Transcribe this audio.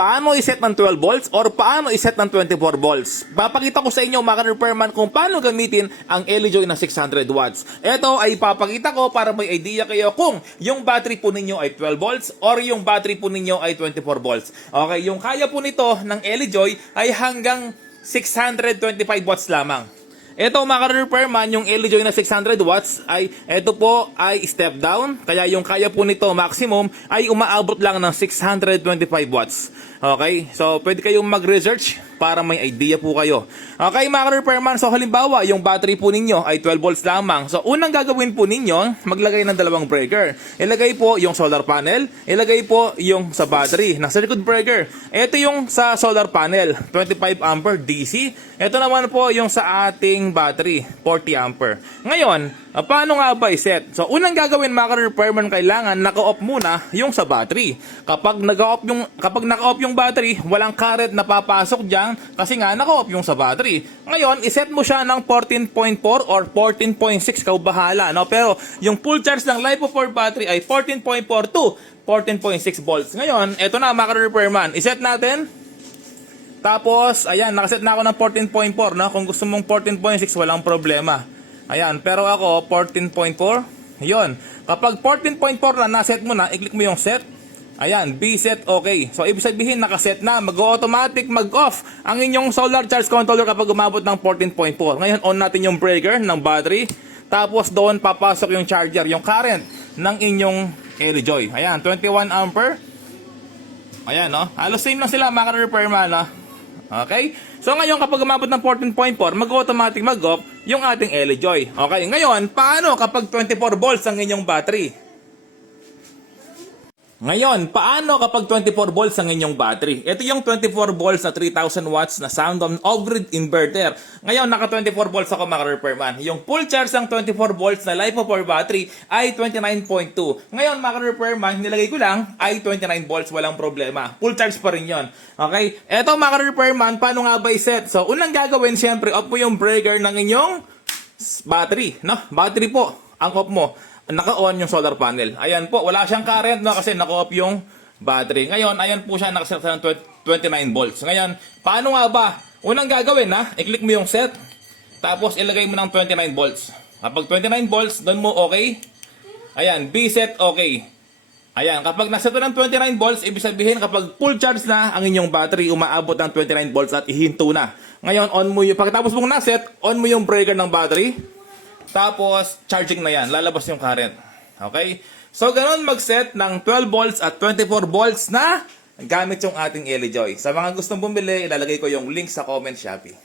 paano iset ng 12 volts or paano iset ng 24 volts. Papakita ko sa inyo mga repairman kung paano gamitin ang LE Joy na 600 watts. Ito ay papakita ko para may idea kayo kung yung battery po ninyo ay 12 volts or yung battery po ninyo ay 24 volts. Okay, yung kaya po nito ng LE Joy ay hanggang 625 watts lamang. Ito mga repairman, yung LE Joy na 600 watts ay ito po ay step down. Kaya yung kaya po nito maximum ay umaabot lang ng 625 watts. Okay? So pwede kayong mag-research para may idea po kayo. Okay mga repairman, so halimbawa yung battery po ninyo ay 12 volts lamang. So unang gagawin po ninyo, maglagay ng dalawang breaker. Ilagay po yung solar panel, ilagay po yung sa battery ng circuit breaker. Ito yung sa solar panel, 25 ampere DC. Ito naman po yung sa ating battery, 40 ampere. Ngayon, paano nga ba i-set? So, unang gagawin mga repairman, kailangan naka-off muna yung sa battery. Kapag naka-off yung battery, walang current na papasok dyan kasi nga naka-off yung sa battery. Ngayon, i-set mo siya ng 14.4 or 14.6, kau bahala, no? Pero yung full charge ng LiPo4 battery ay 14.4 to 14.6 volts. Ngayon, eto na mga repairman, i-set natin. Tapos, ayan, nakaset na ako ng 14.4, no? Kung gusto mong 14.6, walang problema. Ayan, pero ako, 14.4. Yun. Kapag 14.4 na, naset mo na, i-click mo yung set. Ayan, B-set, okay. So, ibig sabihin, nakaset na. Mag-automatic, mag-off ang inyong solar charge controller kapag umabot ng 14.4. Ngayon, on natin yung breaker ng battery. Tapos, doon papasok yung charger, yung current ng inyong LE Joy. Ayan, 21 ampere. Ayan, no? Halos same lang sila, mga repairman, no? Okay? So ngayon kapag umabot ng 14.4, mag-automatic mag-off yung ating LE Joy. Okay? Ngayon, paano kapag 24 volts ang inyong battery? Ngayon, paano kapag 24 volts ang inyong battery? Ito yung 24 volts na 3000 watts na sound on off-grid inverter. Ngayon, naka 24 volts ako mga repairman. Yung full charge ng 24 volts na LiPo4 battery ay 29.2. Ngayon, mga repairman, nilagay ko lang ay 29 volts, walang problema. Full charge pa rin yon. Okay? Ito mga repairman, paano nga ba i-set? So, unang gagawin, syempre, off mo yung breaker ng inyong battery. No? Battery po, ang off mo. Naka-on yung solar panel. Ayan po, wala siyang current, no, kasi naka-off yung battery. Ngayon, ayan po siya, nakaset ng 29 volts. Ngayon, paano nga ba? Unang gagawin, ha? I-click mo yung set, tapos ilagay mo ng 29 volts. Kapag 29 volts, doon mo okay. Ayan, B-set, okay. Ayan, kapag naset ng 29 volts, ibig sabihin kapag full charge na ang inyong battery, umaabot ng 29 volts at ihinto na. Ngayon, on mo yung, pagkatapos mong naset, on mo yung breaker ng battery. Tapos, charging na yan. Lalabas yung current. Okay? So, ganun mag-set ng 12 volts at 24 volts na gamit yung ating LE Joy. Sa mga gustong bumili, ilalagay ko yung link sa comment Shopee.